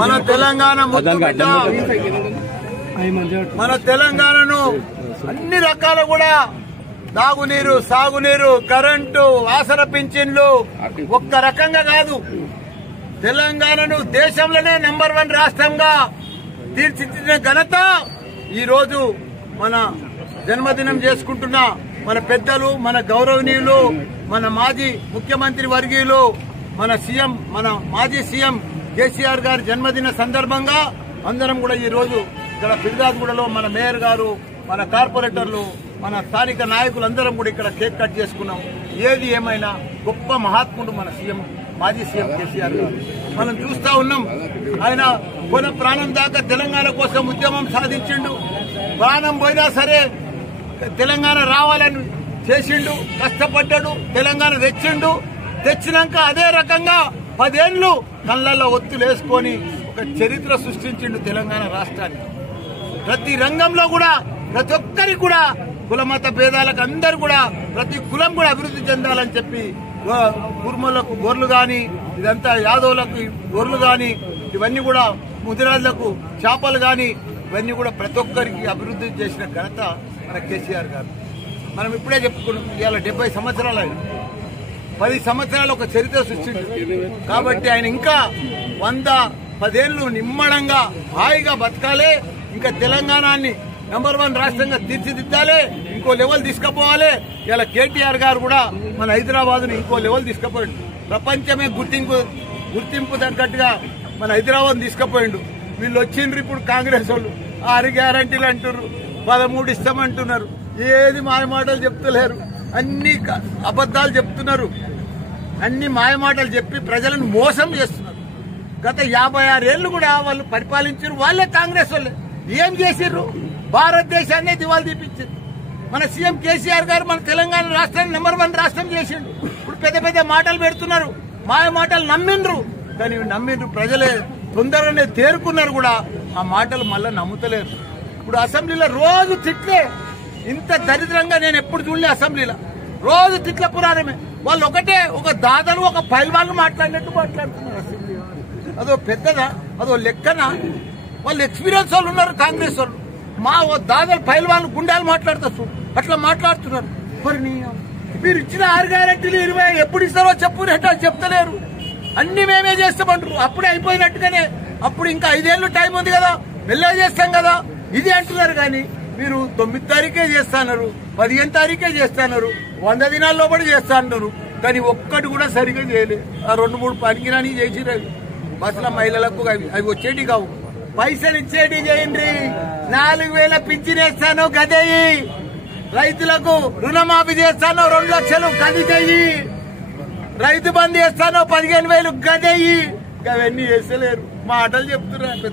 మన తెలంగాణ ముద్దుబిడ్డ మన తెలంగాణను అన్ని రకాల కూడా తాగునీరు, సాగునీరు, కరెంటు, ఆసర పింఛన్లు ఒక్క రకంగా కాదు, తెలంగాణను దేశంలోనే నంబర్ 1 రాష్ట్రంగా తీర్చిదిద్దిన ఘనత ఈ రోజు మన జన్మదినం చేసుకుంటున్న మన పెద్దలు, మన గౌరవనీయులు, మన మాజీ ముఖ్యమంత్రి వర్గీయులు, మన మాజీ సీఎం కేసీఆర్ గారి జన్మదిన సందర్భంగా అందరం కూడా ఈ రోజు ఇక్కడ ఫిర్యాదుగూడలో మన మేయర్ గారు, మన కార్పొరేటర్లు, మన స్థానిక నాయకులందరం కూడా ఇక్కడ కేక్ కట్ చేసుకున్నాం. ఏది ఏమైనా గొప్ప మహాత్ముడు మన సీఎం, మాజీ సీఎం కేసీఆర్ గారు. మనం చూస్తా ఉన్నాం, ఆయన కొన ప్రాణం దాకా తెలంగాణ కోసం ఉద్యమం సాధించిండు. ప్రాణం పోయినా సరే తెలంగాణ రావాలని చేసిండు, కష్టపడ్డాడు, తెలంగాణ తెచ్చిండు. తెచ్చినాక అదే రకంగా 10 ఏళ్లు కళ్ళల్లో ఒత్తులేసుకొని ఒక చరిత్ర సృష్టించిండు తెలంగాణ రాష్ట్రానికి. ప్రతి రంగంలో కూడా ప్రతి ఒక్కరికి కూడా కులమత భేదాలకు అందరు కూడా ప్రతి కులం కూడా అభివృద్ధి చెందాలని చెప్పి కుర్మలకు గొర్రెలు గాని, ఇదంతా యాదవులకు గొర్రెలు గాని, ఇవన్నీ కూడా ముదిరాజులకు చేపలు గాని, ఇవన్నీ కూడా ప్రతి ఒక్కరికి అభివృద్ధి చేసిన ఘనత మన కేసీఆర్ గారు. మనం ఇప్పుడే చెప్పుకున్నాం, ఇవాళ 70 సంవత్సరాలు ఆయన 10 సంవత్సరాలు ఒక చరిత్ర సృష్టించారు. కాబట్టి ఆయన ఇంకా 110 ఏళ్లు నిమ్మడంగా హాయిగా బతకాలి. ఇంకా తెలంగాణని నంబర్ 1 రాష్ట్రంగా తీర్చిదిద్దాలి, ఇంకో లెవెల్ తీసుకుపోవాలి. ఇలా కేటీఆర్ గారు కూడా మన హైదరాబాద్ ను ఇంకో లెవెల్ తీసుకుపోయిండు. ప్రపంచమే గుర్తింపు తగ్గట్టుగా మన హైదరాబాద్ తీసుకుపోయిండు. వీళ్ళు వచ్చిండ్రు ఇప్పుడు కాంగ్రెస్ వాళ్ళు 6 గ్యారంటీలు అంటున్నారు, 13 ఇస్తామంటున్నారు. ఏది మాయమాటలు చెప్తలేరు, అన్ని అబద్దాలు చెప్తున్నారు, అన్ని మాయమాటలు చెప్పి ప్రజలను మోసం చేస్తున్నారు. గత 56 ఏళ్లు కూడా వాళ్ళు పరిపాలించారు, వాళ్ళే కాంగ్రెస్ వాళ్ళే. ఏం చేసిర్రు? భారతదేశాన్ని దివాళి తీపించారు. మన సీఎం కేసీఆర్ గారు మన తెలంగాణ రాష్ట్రాన్ని నంబర్ 1 రాష్ట్రం చేసిండు. ఇప్పుడు పెద్ద పెద్ద మాటలు పెడుతున్నారు, మాయ మాటలు నమ్మిండ్రు. కానీ నమ్మిండ్రు ప్రజలే తొందరగానే తేరుకున్నారు కూడా, ఆ మాటలు మళ్ళా నమ్ముతలేరు. ఇప్పుడు అసెంబ్లీలో రోజు తిట్లే, ఇంత దరిద్రంగా నేను ఎప్పుడు చూడలే. అసెంబ్లీలో రోజు తిట్ల పురాణమే. వాళ్ళు ఒక దాదాలు ఒక పైల్వాళ్ళు మాట్లాడినట్టు మాట్లాడుతున్నారు అసెంబ్లీ. అదో పెద్దదా, అదో లెక్కనా? వాళ్ళు ఎక్స్పీరియన్స్ వాళ్ళు ఉన్నారు కాంగ్రెస్ వాళ్ళు. మా దాదాలు పైల్వాళ్ళు గుండాలు మాట్లాడుతూ అట్లా మాట్లాడుతున్నారు. మరి మీరు ఇచ్చిన 6 గ్యారెంటీలు 20 ఎప్పుడు ఇస్తారో చెప్తలేరు. అన్ని మేమే చేస్తామంటారు. అప్పుడే అయిపోయినట్టుగానే, అప్పుడు ఇంకా 5 ఏళ్లు టైం ఉంది కదా, మెల్లగా చేస్తాం కదా ఇది అంటున్నారు. కానీ మీరు 9 తారీఖే చేస్తాన్నారు, 15 తారీఖే చేస్తున్నారు, 100 దినాల్లో కూడా చేస్తా అన్నారు. కానీ ఒక్కటి కూడా సరిగా చేయలేదు. ఆ 2-3 పనికిరాని చేసినవి బస్సుల మహిళలకు అవి వచ్చేటి కావు. పైసలు ఇచ్చేటి చేయండి. 4000 పింఛన్ వేస్తాను గదేయి, రైతులకు రుణమాఫీ చేస్తాను 2 లక్షలు గది చెయ్యి, రైతు బంధు చేస్తాను 15,000 గదేయి. అవన్నీ చేస్తలేరు, మాటలు చెప్తున్నారు.